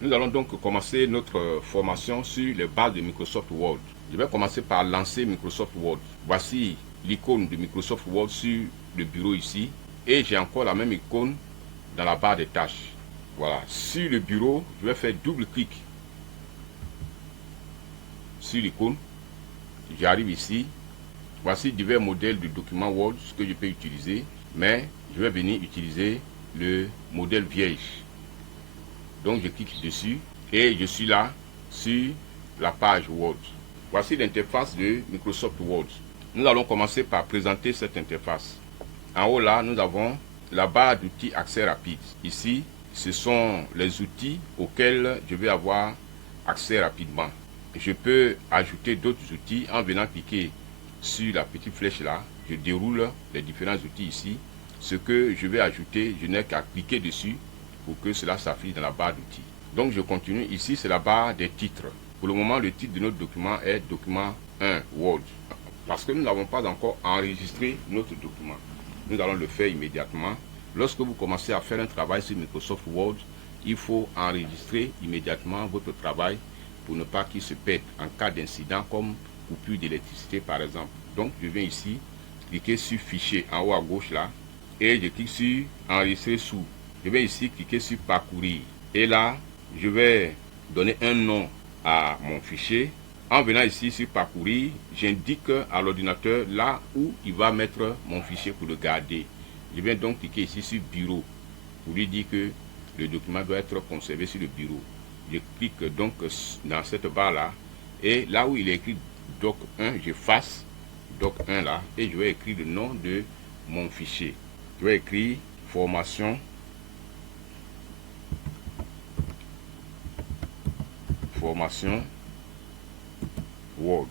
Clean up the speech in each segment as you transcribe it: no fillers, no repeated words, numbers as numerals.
Nous allons donc commencer notre formation sur les bases de Microsoft Word. Je vais commencer par lancer Microsoft Word. Voici l'icône de Microsoft Word sur le bureau ici. Et j'ai encore la même icône dans la barre des tâches. Voilà. Sur le bureau, je vais faire double-clic sur l'icône. J'arrive ici. Voici divers modèles de documents Word, ce que je peux utiliser. Mais je vais venir utiliser le modèle vierge. Donc je clique dessus et je suis là sur la page Word. Voici l'interface de Microsoft Word. Nous allons commencer par présenter cette interface. En haut là, nous avons la barre d'outils accès rapide. Ici, ce sont les outils auxquels je vais avoir accès rapidement. Je peux ajouter d'autres outils en venant cliquer sur la petite flèche là. Je déroule les différents outils ici. Ce que je vais ajouter, je n'ai qu'à cliquer dessus pour que cela s'affiche dans la barre d'outils. Donc je continue. Ici, c'est la barre des titres. Pour le moment, le titre de notre document est document 1 Word. Parce que nous n'avons pas encore enregistré notre document. Nous allons le faire immédiatement. Lorsque vous commencez à faire un travail sur Microsoft Word, il faut enregistrer immédiatement votre travail pour ne pas qu'il se perde en cas d'incident comme coupure d'électricité par exemple. Donc je viens ici, cliquer sur fichier en haut à gauche là et je clique sur enregistrer sous. Je vais ici cliquer sur parcourir et là je vais donner un nom à mon fichier. En venant ici sur parcourir, j'indique à l'ordinateur là où il va mettre mon fichier pour le garder. Je viens donc cliquer ici sur bureau pour lui dire que le document doit être conservé sur le bureau. Je clique donc dans cette barre là et là où il est écrit doc 1, j'efface doc 1 là et je vais écrire le nom de mon fichier. Je vais écrire formation Word.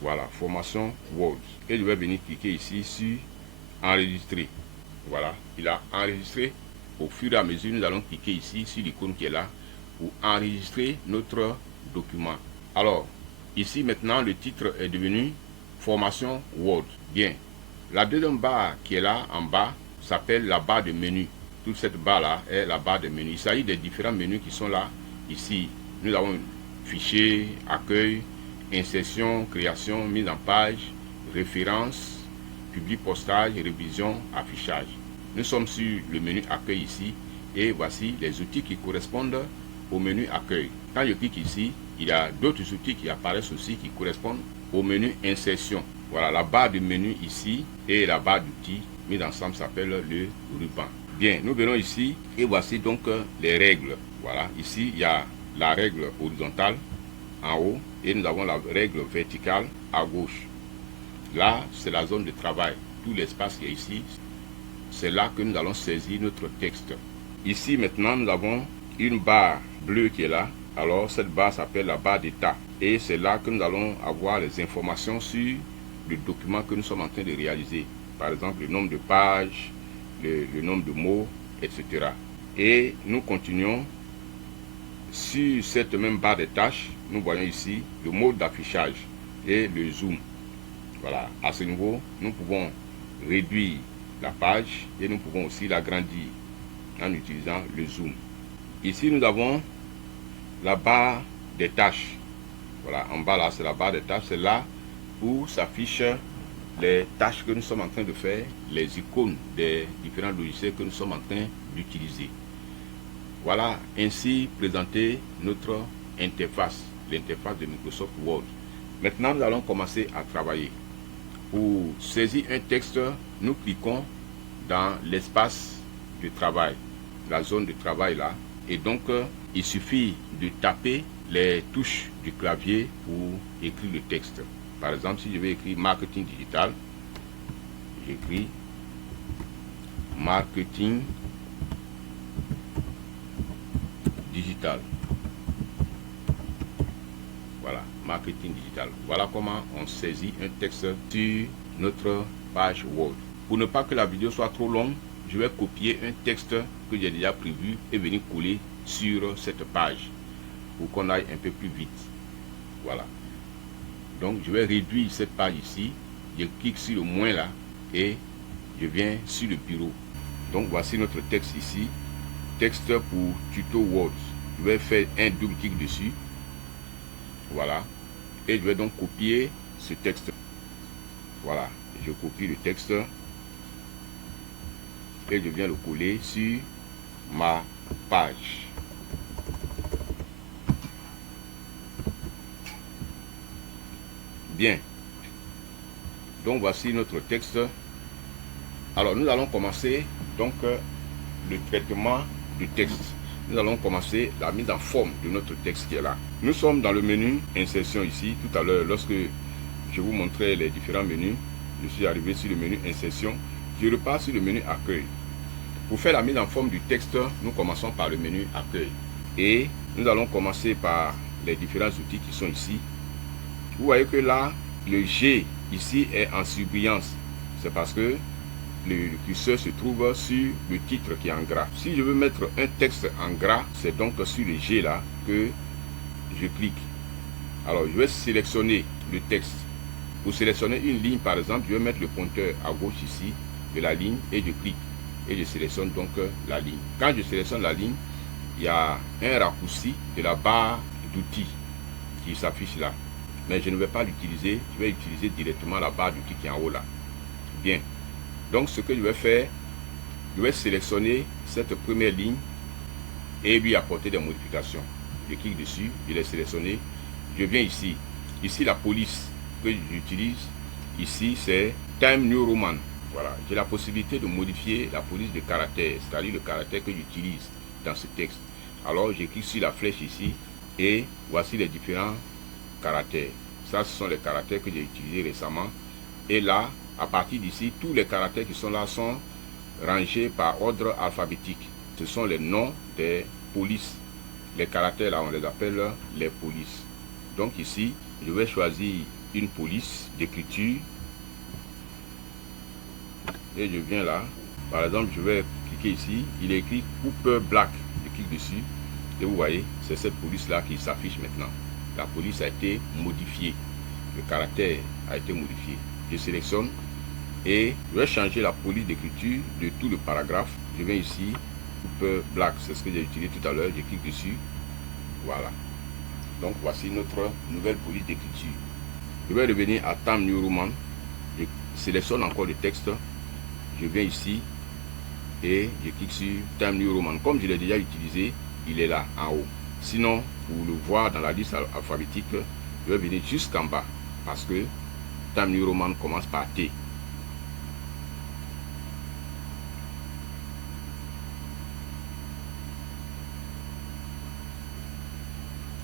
Voilà, formation Word. Et je vais venir cliquer ici sur enregistrer. Voilà, il a enregistré. Au fur et à mesure, nous allons cliquer ici sur l'icône qui est là pour enregistrer notre document. Alors, ici maintenant, le titre est devenu formation Word. Bien. La deuxième barre qui est là en bas s'appelle la barre de menu. Toute cette barre là est la barre de menu. Il s'agit des différents menus qui sont là. Ici, nous avons fichier, accueil, insertion, création, mise en page, référence, public postage, révision, affichage. Nous sommes sur le menu accueil ici et voici les outils qui correspondent au menu accueil. Quand je clique ici, il y a d'autres outils qui apparaissent aussi qui correspondent au menu insertion. Voilà, la barre de menu ici et la barre d'outils mis ensemble s'appelle le ruban. Bien, nous venons ici et voici donc les règles. Voilà, ici il y a la règle horizontale en haut et nous avons la règle verticale à gauche. Là, c'est la zone de travail. Tout l'espace qui est ici, c'est là que nous allons saisir notre texte. Ici maintenant, nous avons une barre bleue qui est là. Alors, cette barre s'appelle la barre d'état. Et c'est là que nous allons avoir les informations sur le document que nous sommes en train de réaliser. Par exemple, le nombre de pages, le nombre de mots, etc. Et nous continuons sur cette même barre de tâches. Nous voyons ici le mode d'affichage et le zoom. Voilà, à ce niveau, nous pouvons réduire la page et nous pouvons aussi l'agrandir en utilisant le zoom. Ici, nous avons la barre des tâches. Voilà, en bas là, c'est la barre des tâches. C'est là où s'affichent les tâches que nous sommes en train de faire, les icônes des différents logiciels que nous sommes en train d'utiliser. Voilà ainsi présenter notre interface, l'interface de Microsoft Word. Maintenant, nous allons commencer à travailler. Pour saisir un texte, nous cliquons dans l'espace de travail, la zone de travail là. Et donc, il suffit de taper les touches du clavier pour écrire le texte. Par exemple, si je vais écrire marketing digital, j'écris marketing digital. Voilà, marketing digital. Voilà comment on saisit un texte sur notre page Word. Pour ne pas que la vidéo soit trop longue, je vais copier un texte que j'ai déjà prévu et venir coller sur cette page pour qu'on aille un peu plus vite. Voilà. Donc je vais réduire cette page ici. Je clique sur le moins là et je viens sur le bureau. Donc voici notre texte ici. texte pour tuto Word. Je vais faire un double clic dessus. Voilà. Et je vais donc copier ce texte. Voilà. Je copie le texte. Et je viens le coller sur ma page. Bien. Donc voici notre texte. Alors nous allons commencer donc le traitement du texte. Nous allons commencer la mise en forme de notre texte qui est là. Nous sommes dans le menu insertion ici. Tout à l'heure, lorsque je vous montrais les différents menus, je suis arrivé sur le menu insertion. Je repars sur le menu accueil. Pour faire la mise en forme du texte, nous commençons par le menu accueil. Et nous allons commencer par les différents outils qui sont ici. Vous voyez que là, le G ici est en surbrillance. C'est parce que le curseur se trouve sur le titre qui est en gras. Si je veux mettre un texte en gras, c'est donc sur le G là que je clique. Alors, je vais sélectionner le texte. Pour sélectionner une ligne, par exemple, je vais mettre le pointeur à gauche ici de la ligne et je clique. Et je sélectionne donc la ligne. Quand je sélectionne la ligne, il y a un raccourci de la barre d'outils qui s'affiche là. Mais je ne vais pas l'utiliser, je vais utiliser directement la barre d'outils qui est en haut là. Bien. Donc ce que je vais faire, je vais sélectionner cette première ligne et lui apporter des modifications. Je clique dessus, je l'ai sélectionné. Je viens ici. Ici la police que j'utilise, ici c'est Time New Roman. Voilà, j'ai la possibilité de modifier la police de caractère, c'est-à-dire le caractère que j'utilise dans ce texte. Alors je clique sur la flèche ici et voici les différents caractères. Ça, ce sont les caractères que j'ai utilisés récemment. Et là, à partir d'ici, tous les caractères qui sont là sont rangés par ordre alphabétique. Ce sont les noms des polices. Les caractères là, on les appelle les polices. Donc ici, je vais choisir une police d'écriture. Et je viens là. Par exemple, je vais cliquer ici. Il est écrit Cooper Black. Je clique dessus. Et vous voyez, c'est cette police là qui s'affiche maintenant. La police a été modifiée. Le caractère a été modifié. Je sélectionne et je vais changer la police d'écriture de tout le paragraphe. Je viens ici, Cooper Black, c'est ce que j'ai utilisé tout à l'heure. Je clique dessus. Voilà. Donc voici notre nouvelle police d'écriture. Je vais revenir à Time New Roman. Je sélectionne encore le texte. Je viens ici et je clique sur Time New Roman. Comme je l'ai déjà utilisé, il est là en haut. Sinon, pour le voir dans la liste alphabétique, je vais venir jusqu'en bas parce que Time New Roman commence par T.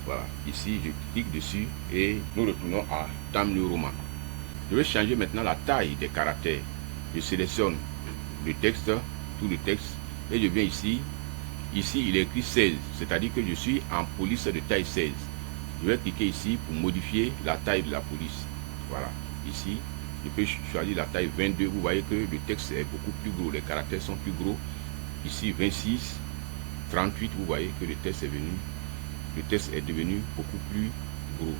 Voilà, ici je clique dessus et nous retournons à Time New Roman. Je vais changer maintenant la taille des caractères. Je sélectionne le texte, tout le texte, et je viens ici. Ici, il est écrit 16, c'est-à-dire que je suis en police de taille 16. Je vais cliquer ici pour modifier la taille de la police. Voilà, ici, je peux choisir la taille 22. Vous voyez que le texte est beaucoup plus gros, les caractères sont plus gros. Ici, 26, 38, vous voyez que le texte est devenu beaucoup plus gros.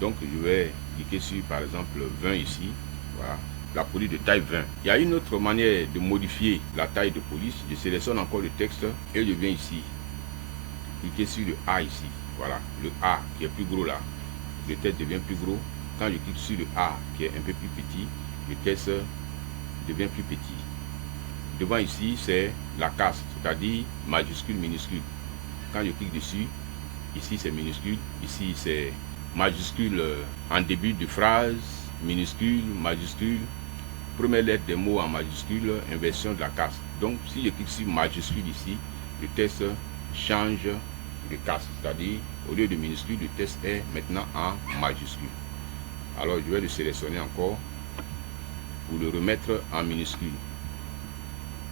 Donc, je vais cliquer sur, par exemple, 20 ici. Voilà. La police de taille 20. Il y a une autre manière de modifier la taille de police. Je sélectionne encore le texte et je viens ici. Cliquez sur le A ici. Voilà, le A qui est plus gros là. Le texte devient plus gros. Quand je clique sur le A qui est un peu plus petit, le texte devient plus petit. Devant ici, c'est la caste, c'est-à-dire majuscule, minuscule. Quand je clique dessus, ici c'est minuscule, ici c'est majuscule en début de phrase, minuscule, majuscule. Première lettre des mots en majuscule, inversion de la caste. Donc, si je clique sur majuscule ici, le texte change de caste. C'est-à-dire, au lieu de minuscule, le texte est maintenant en majuscule. Alors, je vais le sélectionner encore pour le remettre en minuscule.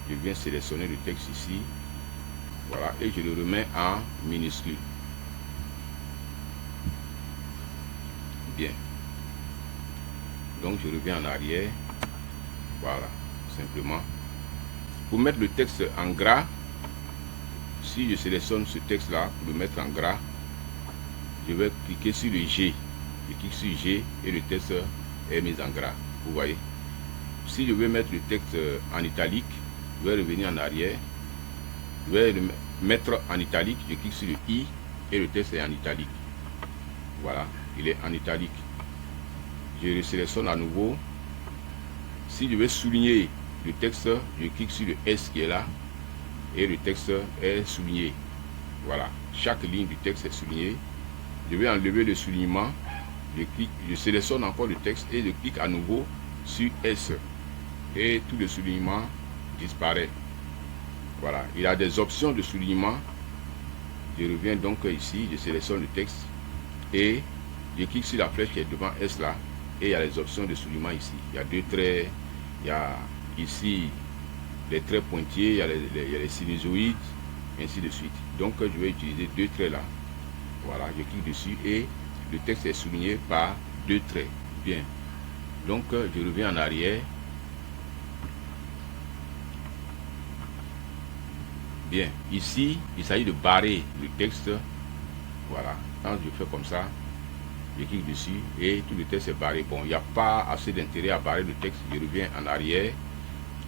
Je viens sélectionner le texte ici. Voilà, et je le remets en minuscule. Bien. Donc, je reviens en arrière. Voilà, simplement. Pour mettre le texte en gras, si je sélectionne ce texte-là pour le mettre en gras, je vais cliquer sur le G. Je clique sur G et le texte est mis en gras. Vous voyez. Si je veux mettre le texte en italique, je vais revenir en arrière. Je vais le mettre en italique. Je clique sur le I et le texte est en italique. Voilà, il est en italique. Je le sélectionne à nouveau. Si je veux souligner le texte, je clique sur le S qui est là et le texte est souligné. Voilà, chaque ligne du texte est soulignée. Je vais enlever le soulignement. Je sélectionne encore le texte et je clique à nouveau sur S et tout le soulignement disparaît. Voilà, il y a des options de soulignement. Je reviens donc ici, je sélectionne le texte et je clique sur la flèche qui est devant S là et il y a les options de soulignement ici. Il y a deux traits, il y a ici les traits pointillés, il y a les sinusoïdes, ainsi de suite. Donc je vais utiliser deux traits là. Voilà, je clique dessus et le texte est souligné par deux traits. Bien. Donc je reviens en arrière. Bien. Ici, il s'agit de barrer le texte. Voilà. Quand je fais comme ça, je clique dessus et tout le texte est barré. Bon, il n'y a pas assez d'intérêt à barrer le texte. Je reviens en arrière.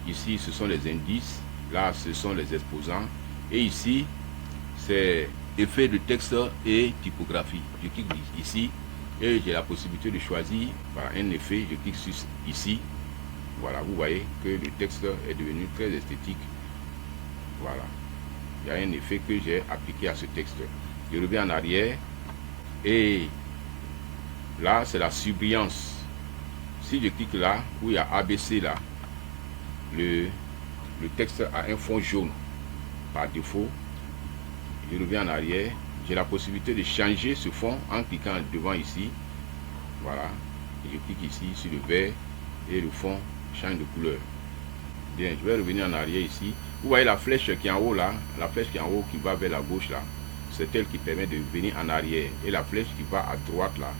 Ici, ce sont les indices. Là, ce sont les exposants. Et ici, c'est effet de texte et typographie. Je clique ici et j'ai la possibilité de choisir par un effet. Je clique sur ici. Voilà, vous voyez que le texte est devenu très esthétique. Voilà. Il y a un effet que j'ai appliqué à ce texte. Je reviens en arrière et là, c'est la surbrillance. Si je clique là, où il y a ABC là, le texte a un fond jaune par défaut. Je reviens en arrière. J'ai la possibilité de changer ce fond en cliquant devant ici. Voilà. Et je clique ici sur le vert et le fond change de couleur. Bien, je vais revenir en arrière ici. Vous voyez la flèche qui est en haut là, la flèche qui est en haut qui va vers la gauche là, c'est elle qui permet de venir en arrière. Et la flèche qui va à droite là,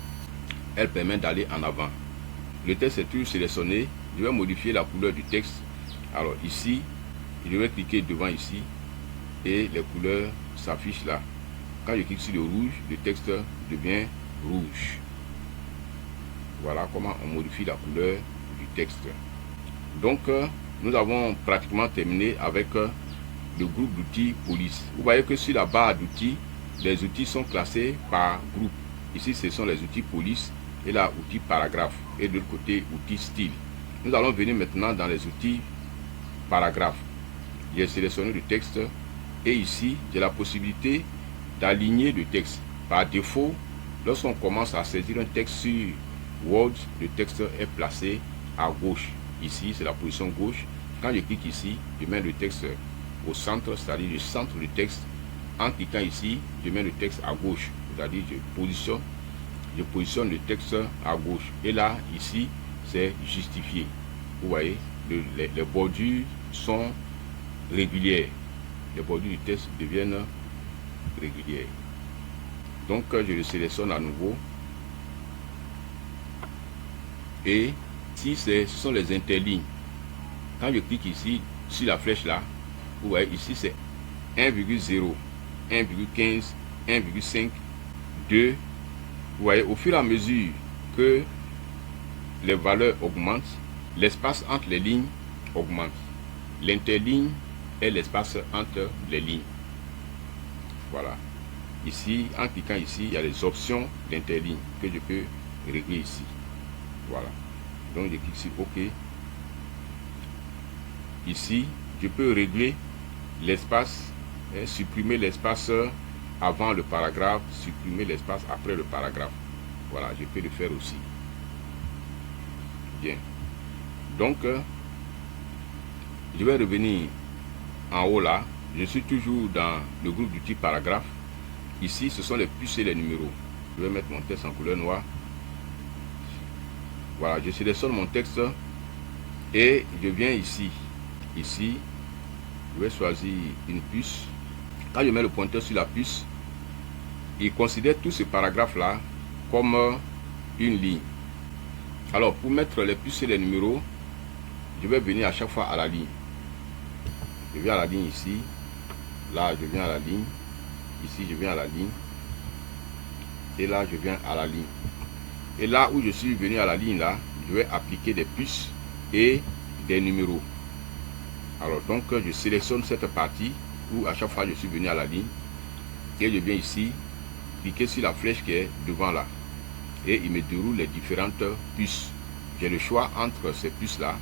elle permet d'aller en avant. Le texte est toujours sélectionné. Je vais modifier la couleur du texte. Alors ici, je vais cliquer devant ici et les couleurs s'affichent là. Quand je clique sur le rouge, le texte devient rouge. Voilà comment on modifie la couleur du texte. Donc, nous avons pratiquement terminé avec le groupe d'outils police. Vous voyez que sur la barre d'outils, les outils sont classés par groupe. Ici, ce sont les outils police et là, outils paragraphe. Et de l'autre côté, outils style. Nous allons venir maintenant dans les outils paragraphe. J'ai sélectionné le texte et ici, j'ai la possibilité d'aligner le texte. Par défaut, lorsqu'on commence à saisir un texte sur Word, le texte est placé à gauche. Ici, c'est la position gauche. Quand je clique ici, je mets le texte au centre, c'est-à-dire je centre le texte. En cliquant ici, je mets le texte à gauche, c'est-à-dire je positionne le texte à gauche. Et là, ici, c'est justifié. Vous voyez, les bordures sont régulières. Les bordures du texte deviennent régulières. Donc, je le sélectionne à nouveau. Et si ce sont les interlignes, quand je clique ici sur la flèche là, vous voyez ici c'est 1,0, 1,15, 1,5, 2. Vous voyez, au fur et à mesure que les valeurs augmentent, l'espace entre les lignes augmente. L'interligne est l'espace entre les lignes. Voilà. Ici, en cliquant ici, il y a les options d'interligne que je peux régler ici. Voilà. Donc je clique sur OK. Ici, je peux régler l'espace, supprimer l'espace avant le paragraphe, supprimer l'espace après le paragraphe. Voilà, je peux le faire aussi. Bien. Donc, je vais revenir en haut là. Je suis toujours dans le groupe d'outils paragraphe. Ici, ce sont les puces et les numéros. Je vais mettre mon texte en couleur noire. Voilà, je sélectionne mon texte et je viens ici. Ici, je vais choisir une puce. Quand je mets le pointeur sur la puce, il considère tout ce paragraphe-là comme une ligne. Alors, pour mettre les puces et les numéros, je vais venir à chaque fois à la ligne. Je viens à la ligne ici. Là, je viens à la ligne. Ici, je viens à la ligne. Et là, je viens à la ligne. Et là où je suis venu à la ligne, là, je vais appliquer des puces et des numéros. Alors, donc, je sélectionne cette partie où à chaque fois je suis venu à la ligne et je viens ici, cliquer sur la flèche qui est devant là et il me déroule les différentes puces. J'ai le choix entre ces puces là.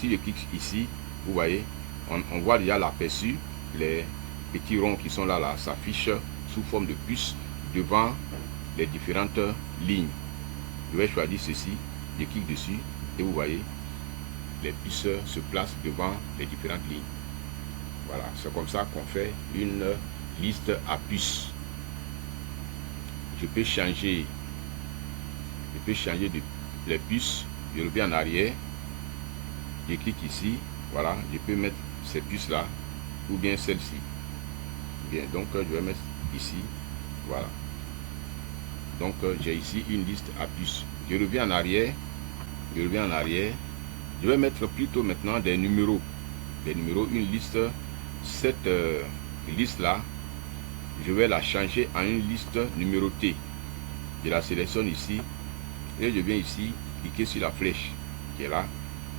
Si je clique ici, vous voyez, on voit déjà l'aperçu, les petits ronds qui sont là s'affichent sous forme de puces devant les différentes lignes. Je vais choisir ceci, je clique dessus et vous voyez, les puces se placent devant les différentes lignes. Voilà, c'est comme ça qu'on fait une liste à puces. Je peux changer les puces. Je reviens en arrière, je clique ici, voilà, je peux mettre ces puces là ou bien celle-ci. Bien, donc je vais mettre ici, voilà. Donc j'ai ici une liste à puces. Je reviens en arrière, je vais mettre plutôt maintenant des numéros, une liste. Cette liste là, je vais la changer en une liste numérotée. Je la sélectionne ici et je viens ici cliquer sur la flèche qui est là.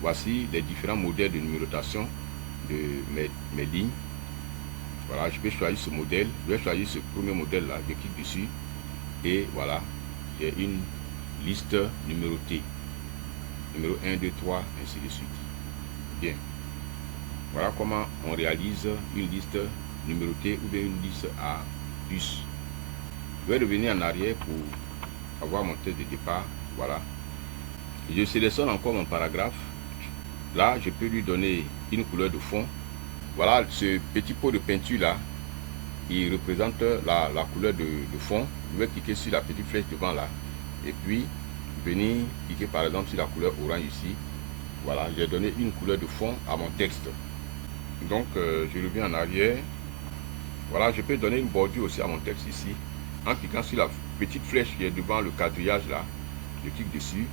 Voici les différents modèles de numérotation de mes lignes. Voilà, je peux choisir ce modèle. Je vais choisir ce premier modèle là, je clique dessus et voilà, j'ai une liste numérotée. Numéro 1, 2, 3, ainsi de suite. Bien. Voilà comment on réalise une liste numérotée ou bien une liste à puces. Je vais revenir en arrière pour avoir mon texte de départ. Voilà. Je sélectionne encore mon paragraphe. Là, je peux lui donner une couleur de fond. Voilà, ce petit pot de peinture là, il représente la couleur de fond. Je vais cliquer sur la petite flèche devant là. Et puis, venir cliquer par exemple sur la couleur orange ici. Voilà, j'ai donné une couleur de fond à mon texte. Donc, je reviens en arrière. Voilà, je peux donner une bordure aussi à mon texte ici. En cliquant sur la petite flèche qui est devant le quadrillage là. Je clique dessus.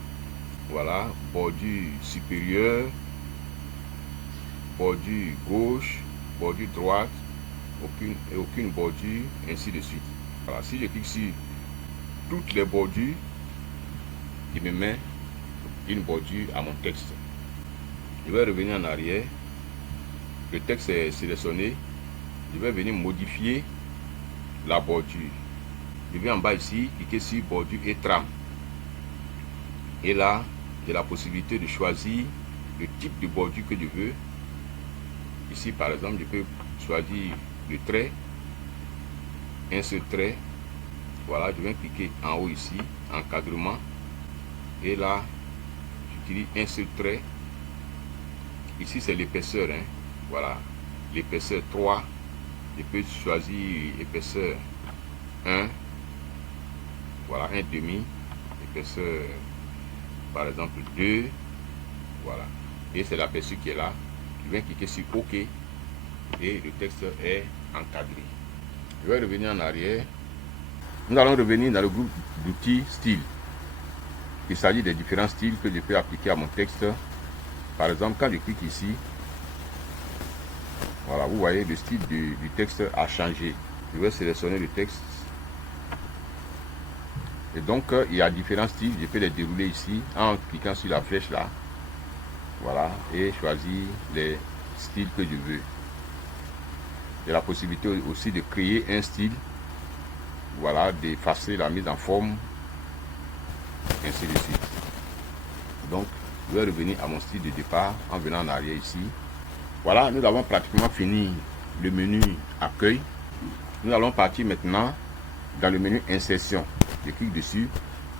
Voilà, bordure supérieure, bordure gauche, bordure droite, aucune bordure, ainsi de suite. Voilà, si je clique sur toutes les bordures, il me met une bordure à mon texte. Je vais revenir en arrière. Le texte est sélectionné. Je vais venir modifier la bordure. Je vais en bas ici, cliquer sur bordure et trame. Et là, j'ai la possibilité de choisir le type de bordure que je veux. Ici, par exemple, je peux choisir le trait, un seul trait. Voilà, je viens cliquer en haut ici, encadrement. Et là, j'utilise un seul trait. Ici, c'est l'épaisseur. Hein. Voilà, l'épaisseur 3. Je peux choisir épaisseur 1. Voilà, un demi. Épaisseur, par exemple, 2. Voilà. Et c'est l'aperçu qui est là. Je viens cliquer sur OK. Et le texte est encadré. Je vais revenir en arrière. Nous allons revenir dans le groupe d'outils style. Il s'agit des différents styles que je peux appliquer à mon texte. Par exemple, quand je clique ici, voilà, vous voyez, le style du texte a changé. Je vais sélectionner le texte. Et donc, il y a différents styles. Je peux les dérouler ici en cliquant sur la flèche là. Voilà, et choisir les styles que je veux. J'ai la possibilité aussi de créer un style. Voilà, d'effacer la mise en forme. Ainsi de suite. Donc, je vais revenir à mon style de départ en venant en arrière ici. Voilà, nous avons pratiquement fini le menu accueil. Nous allons partir maintenant dans le menu insertion. Je clique dessus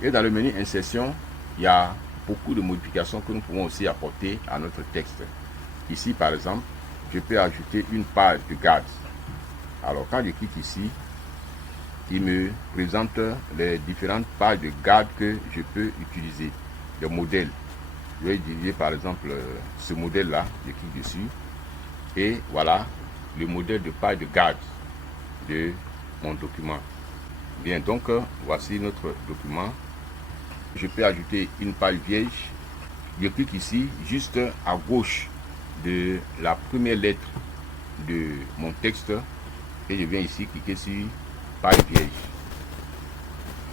et dans le menu insertion, il y a beaucoup de modifications que nous pouvons aussi apporter à notre texte. Ici, par exemple, je peux ajouter une page de garde. Alors, quand je clique ici, il me présente les différentes pages de garde que je peux utiliser, les modèles. Je vais utiliser par exemple ce modèle-là, je clique dessus. Et voilà le modèle de page de garde de mon document. Bien, donc voici notre document. Je peux ajouter une page vierge. Je clique ici, juste à gauche de la première lettre de mon texte. Et je viens ici cliquer sur page vierge.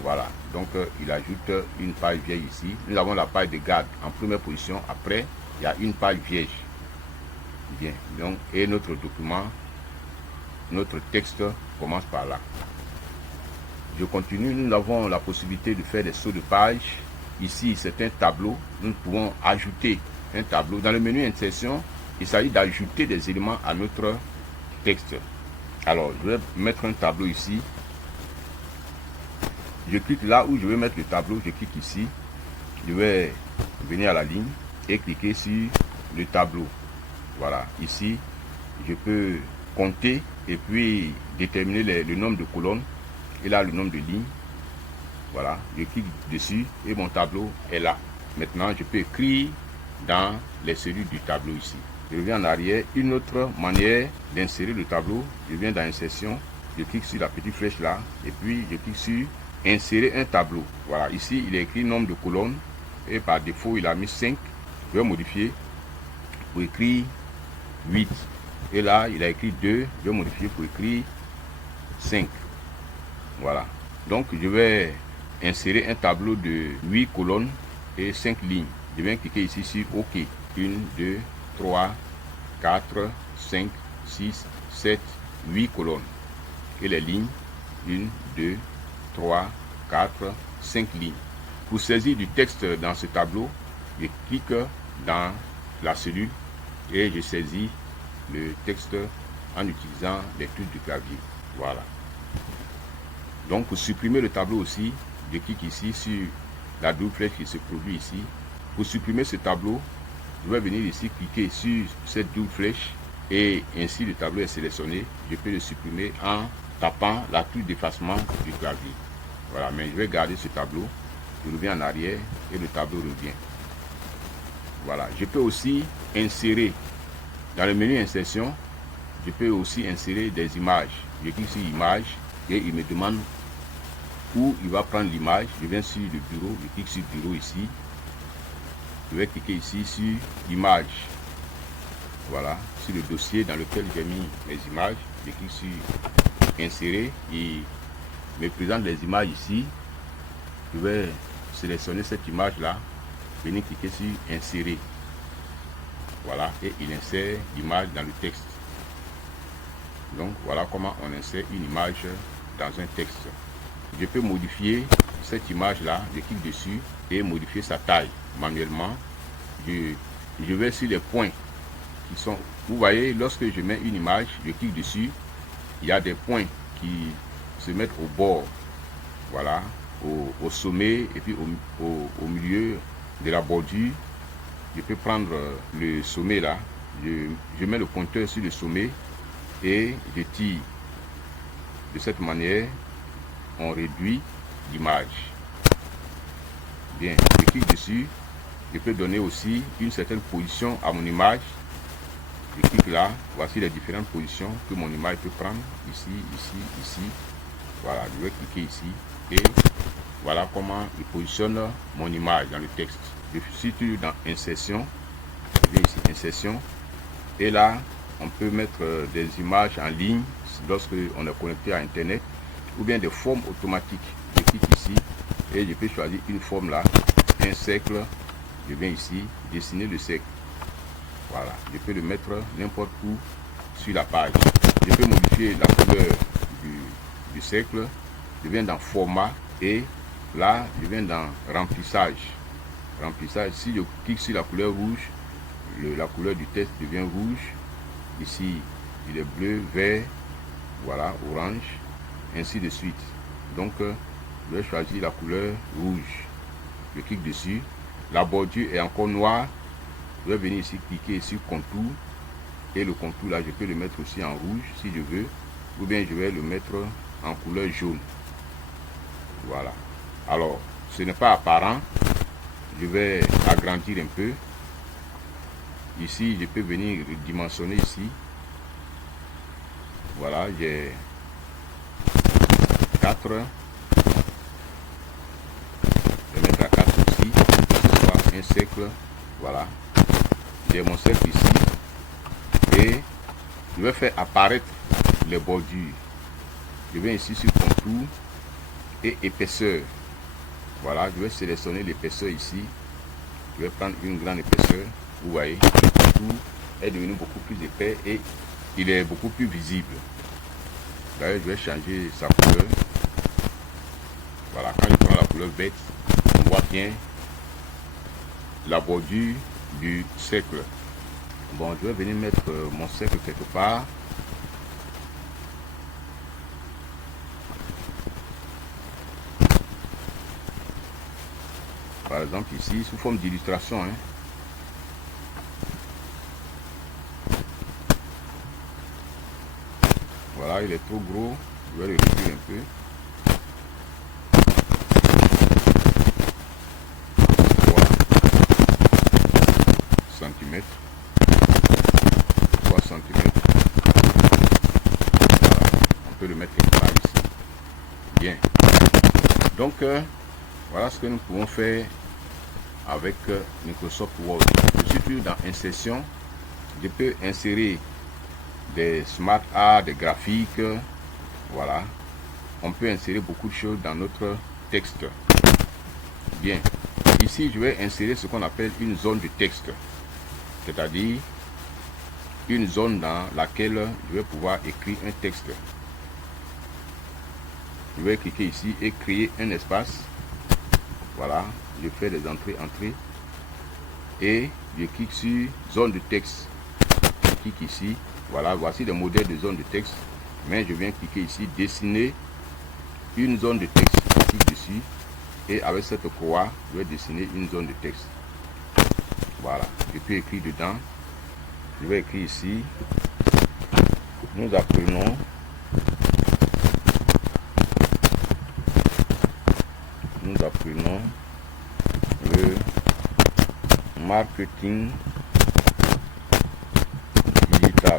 Voilà, donc il ajoute une page vierge ici. Nous avons la page de garde en première position. Après, il y a une page vierge. Bien, donc, et notre document notre texte commence par là. Je continue, nous avons la possibilité de faire des sauts de page. Ici, c'est un tableau, nous pouvons ajouter un tableau. Dans le menu insertion, il s'agit d'ajouter des éléments à notre texte. Alors, je vais mettre un tableau ici. Je clique là où je vais mettre le tableau, je clique ici. Je vais venir à la ligne et cliquer sur le tableau. Voilà, ici, je peux compter et puis déterminer le nombre de colonnes et là le nombre de lignes. Voilà, je clique dessus et mon tableau est là. Maintenant, je peux écrire dans les cellules du tableau ici. Je reviens en arrière. Une autre manière d'insérer le tableau, je viens dans insertion, je clique sur la petite flèche là et puis je clique sur insérer un tableau. Voilà, ici il est écrit nombre de colonnes et par défaut il a mis 5. Je vais modifier pour écrire 8. Et là il a écrit 2, je vais modifier pour écrire 5. Voilà, donc je vais insérer un tableau de 8 colonnes et 5 lignes. Je viens cliquer ici sur OK. 1, 2, 3, 4, 5, 6, 7, 8 colonnes. Et les lignes, 1, 2, 3, 4, 5 lignes. Pour saisir du texte dans ce tableau, je clique dans la cellule et je saisis le texte en utilisant les touches du clavier. Voilà. Donc pour supprimer le tableau aussi, je clique ici sur la double flèche qui se produit ici. Pour supprimer ce tableau, je vais venir ici cliquer sur cette double flèche et ainsi le tableau est sélectionné. Je peux le supprimer en tapant la touche d'effacement du clavier. Voilà, mais je vais garder ce tableau. Je reviens en arrière et le tableau revient. Voilà, je peux aussi insérer dans le menu insertion, je peux aussi insérer des images. Je clique sur image et il me demande où il va prendre l'image. Je viens sur le bureau, je clique sur bureau ici. Je vais cliquer ici sur image. Voilà, sur le dossier dans lequel j'ai mis mes images. Je clique sur insérer. Il me présente les images ici. Je vais sélectionner cette image là. Venir cliquer sur insérer. Voilà, et il insère l'image dans le texte. Donc voilà comment on insère une image dans un texte. Je peux modifier cette image là, je clique dessus et modifier sa taille manuellement. Je vais sur les points qui sont, vous voyez, lorsque je mets une image, je clique dessus, il y a des points qui se mettent au bord, voilà, au sommet et puis au milieu de la bordure. Je peux prendre le sommet là, je mets le pointeur sur le sommet et je tire. De cette manière, on réduit l'image. Bien, je clique dessus. Je peux donner aussi une certaine position à mon image. Je clique là. Voici les différentes positions que mon image peut prendre. Ici, ici, ici. Voilà, je vais cliquer ici. Et voilà comment je positionne mon image dans le texte. Je suis toujours dans insertion. Je vais ici, insertion. Et là, on peut mettre des images en ligne lorsque on est connecté à Internet. Ou bien des formes automatiques. Je clique ici et je peux choisir une forme là, un cercle. Je viens ici, dessiner le cercle. Voilà, je peux le mettre n'importe où sur la page. Je peux modifier la couleur du cercle. Je viens dans format et là, je viens dans remplissage. Remplissage, si je clique sur la couleur rouge, la couleur du texte devient rouge. Ici, il est bleu, vert, voilà, orange, ainsi de suite. Donc, je vais choisir la couleur rouge. Je clique dessus. La bordure est encore noire. Je vais venir ici cliquer sur contour. Et le contour là, je peux le mettre aussi en rouge si je veux. Ou bien je vais le mettre en couleur jaune. Voilà. Alors, ce n'est pas apparent. Je vais agrandir un peu. Ici, je peux venir dimensionner ici. Voilà, j'ai 4. Je vais mettre à 4 ici. Ce soit un cercle. Voilà. J'ai mon cercle ici. Et je vais faire apparaître les bordures. Je viens ici sur contour et épaisseur. Voilà, je vais sélectionner l'épaisseur ici. Je vais prendre une grande épaisseur. Vous voyez, le contour est devenu beaucoup plus épais et il est beaucoup plus visible. D'ailleurs, je vais changer sa couleur. Voilà, quand je prends la couleur verte, on voit bien la bordure du cercle. Bon, je vais venir mettre mon cercle quelque part. Par exemple ici, sous forme d'illustration. Voilà, il est trop gros. Je vais le réduire un peu. Centimètres, 3 centimètres. Voilà, on peut le mettre quelque part ici. Bien. Donc, voilà ce que nous pouvons faire avec Microsoft Word. Je suis plus dans insertion. Je peux insérer des smart art, des graphiques. Voilà. On peut insérer beaucoup de choses dans notre texte. Bien. Ici, je vais insérer ce qu'on appelle une zone de texte. C'est-à-dire une zone dans laquelle je vais pouvoir écrire un texte. Je vais cliquer ici et créer un espace. Voilà, je fais des entrées et je clique sur zone de texte. Je clique ici. Voilà, voici le modèle de zone de texte. Mais je viens cliquer ici, dessiner une zone de texte. Je clique dessus et avec cette croix, je vais dessiner une zone de texte. Voilà, je peux écrire dedans. Je vais écrire ici. Nous apprenons le marketing digital.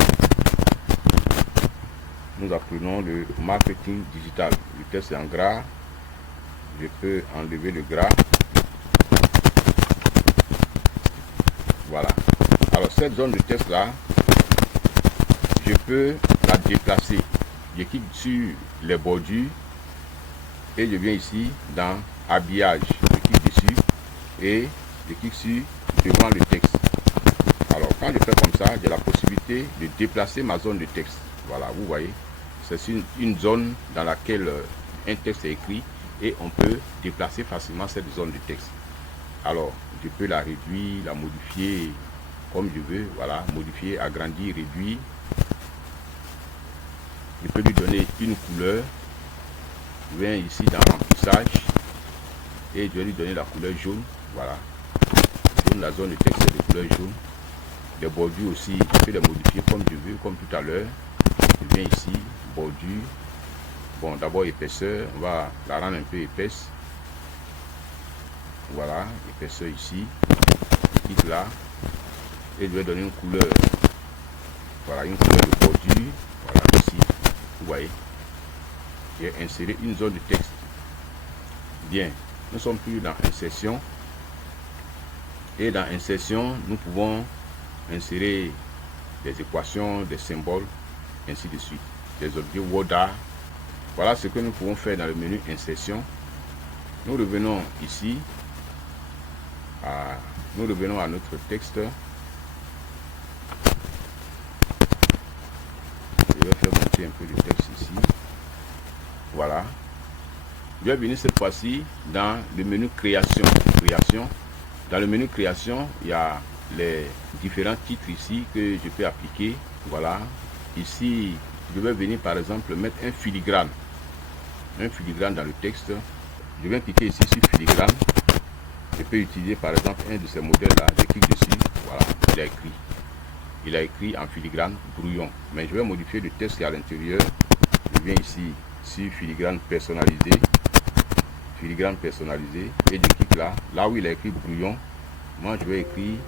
Nous apprenons le marketing digital. Le texte est en gras. Je peux enlever le gras. Voilà. Alors cette zone de texte là, je peux la déplacer. Je clique sur les bordures et je viens ici dans habillage. Je clique dessus et je clique sur devant le texte. Alors quand je fais comme ça, j'ai la possibilité de déplacer ma zone de texte. Voilà, vous voyez, c'est une zone dans laquelle un texte est écrit et on peut déplacer facilement cette zone de texte. Alors, je peux la réduire, la modifier comme je veux. Voilà, modifier, agrandir, réduire. Je peux lui donner une couleur. Je viens ici dans remplissage et je vais lui donner la couleur jaune. Voilà, jaune, la zone de texte est de couleur jaune. Les bordures aussi, je peux les modifier comme je veux, comme tout à l'heure. Je viens ici, bordure. Bon, d'abord épaisseur, on va la rendre un peu épaisse. Voilà, épaisseur ici, je clique là et je vais donner une couleur. Voilà, une couleur de bordure. Voilà, ici, vous voyez, j'ai inséré une zone de texte. Bien, nous sommes plus dans insertion. Et dans insertion, nous pouvons insérer des équations, des symboles, ainsi de suite, des objets Word. Voilà ce que nous pouvons faire dans le menu insertion. Nous revenons ici. Nous revenons à notre texte. Je vais faire monter un peu le texte ici. Voilà. Je vais venir cette fois-ci dans le menu création. Dans le menu création, il y a les différents titres ici que je peux appliquer. Voilà. Ici, je vais venir par exemple mettre un filigrane. Un filigrane dans le texte. Je vais cliquer ici sur filigrane. Je peux utiliser par exemple un de ces modèles là, je clique dessus, voilà, il a écrit en filigrane brouillon, mais je vais modifier le texte qui est à l'intérieur. Je viens ici sur filigrane personnalisé et je clique là où il a écrit brouillon. Moi je vais écrire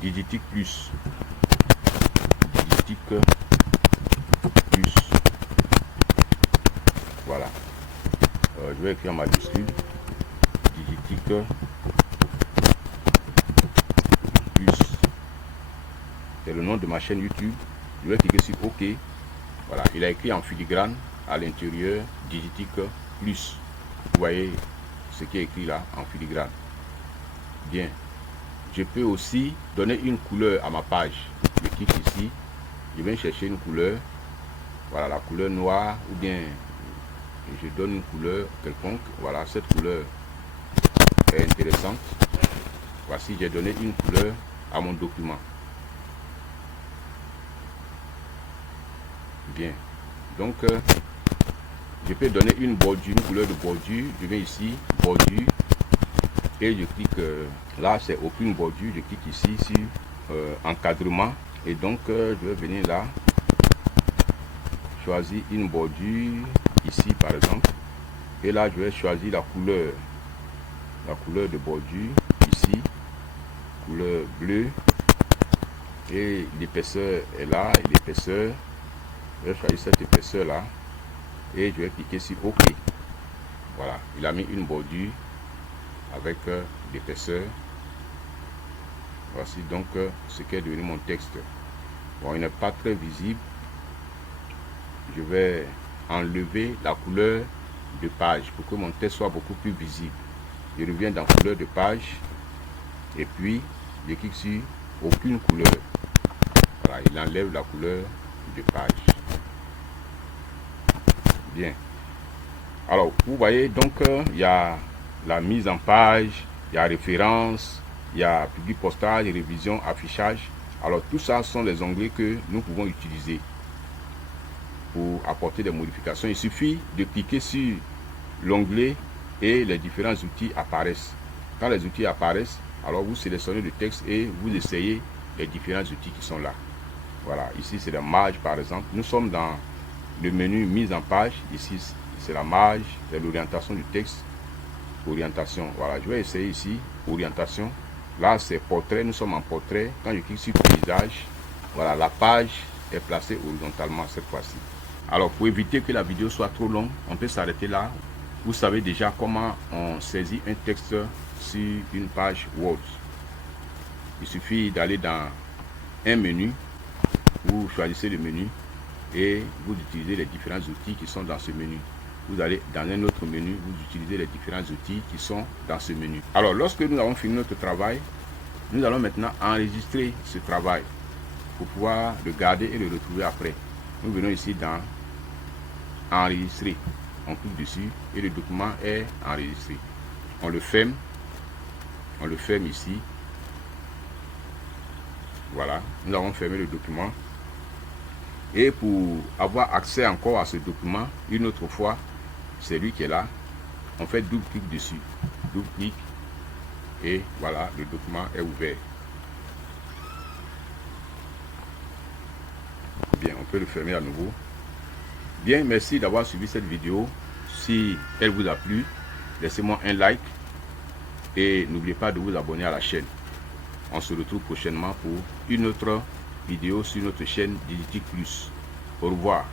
digitique plus, voilà. Je vais écrire en majuscule digitique plus, c'est le nom de ma chaîne YouTube. Je vais cliquer sur OK. Voilà, il a écrit en filigrane à l'intérieur digitique plus. Vous voyez ce qui est écrit là en filigrane. Bien, je peux aussi donner une couleur à ma page. Je clique ici, je vais chercher une couleur. voilà, la couleur noire, ou bien je donne une couleur quelconque. Voilà, cette couleur est intéressante. Voici, j'ai donné une couleur à mon document. Bien, donc je peux donner une bordure, une couleur de bordure. Je viens ici, bordure, et je clique là, c'est aucune bordure. Je clique ici sur encadrement, et donc je vais venir là, choisir une bordure ici par exemple, et là je vais choisir la couleur de bordure ici, couleur bleue, et l'épaisseur est là, et l'épaisseur, je vais choisir cette épaisseur là, et je vais cliquer sur OK. Voilà, il a mis une bordure avec l'épaisseur. Voici donc ce qu'est devenu mon texte. Bon, il n'est pas très visible. Je vais enlever la couleur de page pour que mon texte soit beaucoup plus visible. Je reviens dans couleur de page et puis je clique sur aucune couleur. Voilà, il enlève la couleur de page. Bien. Alors, vous voyez donc il y a la mise en page, il y a référence, il y a public, postage, révision, affichage. Alors tout ça sont les onglets que nous pouvons utiliser pour apporter des modifications. Il suffit de cliquer sur l'onglet et les différents outils apparaissent. Quand les outils apparaissent, alors vous sélectionnez le texte et vous essayez les différents outils qui sont là. Voilà, ici c'est la marge par exemple. Nous sommes dans le menu mise en page. Ici c'est la marge, c'est l'orientation du texte. Orientation, voilà, je vais essayer ici, orientation. Là c'est portrait, nous sommes en portrait. Quand je clique sur paysage, voilà, la page est placée horizontalement cette fois-ci. Alors pour éviter que la vidéo soit trop longue, on peut s'arrêter là. Vous savez déjà comment on saisit un texte sur une page Word. Il suffit d'aller dans un menu, vous choisissez le menu et vous utilisez les différents outils qui sont dans ce menu. Vous allez dans un autre menu, vous utilisez les différents outils qui sont dans ce menu. Alors lorsque nous avons fini notre travail, nous allons maintenant enregistrer ce travail pour pouvoir le garder et le retrouver après. Nous venons ici dans enregistrer, on clique dessus et le document est enregistré. On le ferme ici. Voilà, nous avons fermé le document. Et pour avoir accès encore à ce document une autre fois, c'est lui qui est là, on fait double clic dessus, double clic, et voilà, le document est ouvert. Bien, on peut le fermer à nouveau. Bien, merci d'avoir suivi cette vidéo. Si elle vous a plu, laissez-moi un like et n'oubliez pas de vous abonner à la chaîne. On se retrouve prochainement pour une autre vidéo sur notre chaîne Digitique Plus. Au revoir.